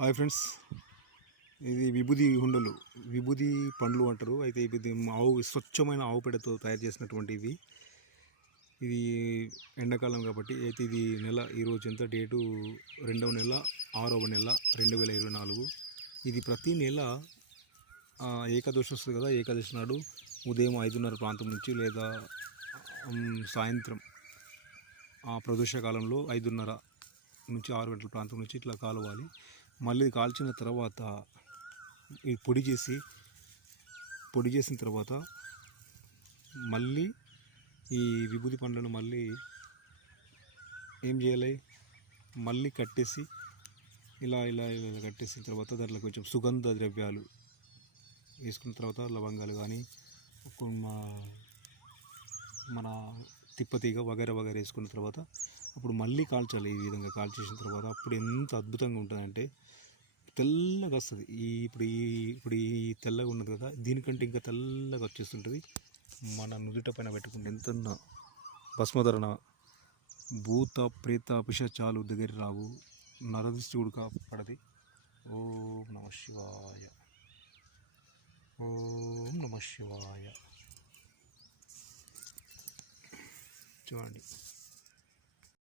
Hi friends, ఇది విభూది ఉండలు, విభూది పండ్లు అంటారు. అయితే ఇది స్వచ్ఛమైన ఆవు పేడతో తయారు చేసినటువంటి ఇది ఎండాకాలం కాబట్టి. అయితే ఇది ఈరోజు ఎంత డేటు, 2వ నెల 6వ నెల 2024. ఇది ప్రతి నెల ఏకాదశి వస్తుంది కదా, ఏకాదశి నాడు ఉదయం 5:30 ప్రాంతం నుంచి లేదా సాయంత్రం ప్రదోషకాలంలో 5:30 నుంచి 6 గంటల ప్రాంతం నుంచి ఇట్లా కాలవాలి. మళ్ళీ కాల్చిన తర్వాత ఈ పొడి చేసిన తర్వాత మళ్ళీ ఈ విభూది పండ్లను మళ్ళీ ఏం చేయాలి, మళ్ళీ కట్టేసి ఇలా ఇలా ఇలా కట్టేసిన తర్వాత దాంట్లో కొంచెం సుగంధ ద్రవ్యాలు వేసుకున్న తర్వాత లవంగాలు కానీ మన తిప్పతీగ వగైరా వేసుకున్న తర్వాత అప్పుడు మళ్ళీ కాల్చాలి. ఈ విధంగా కాల్చేసిన తర్వాత అప్పుడు ఎంత అద్భుతంగా ఉంటుందంటే తెల్లగా వస్తుంది. ఇప్పుడు ఈ తెల్లగా ఉన్నది కదా, దీనికంటే ఇంకా తెల్లగా వచ్చేస్తుంటుంది. మన నుదుట పైన పెట్టుకుంటే ఎంత భస్మధరణ, భూత ప్రేత పిశాచాలు దగ్గర రావు, నరదృష్టి కూడా పడది. ఓం నమః శివాయ, ఓం నమః శివాయ. చూడండి.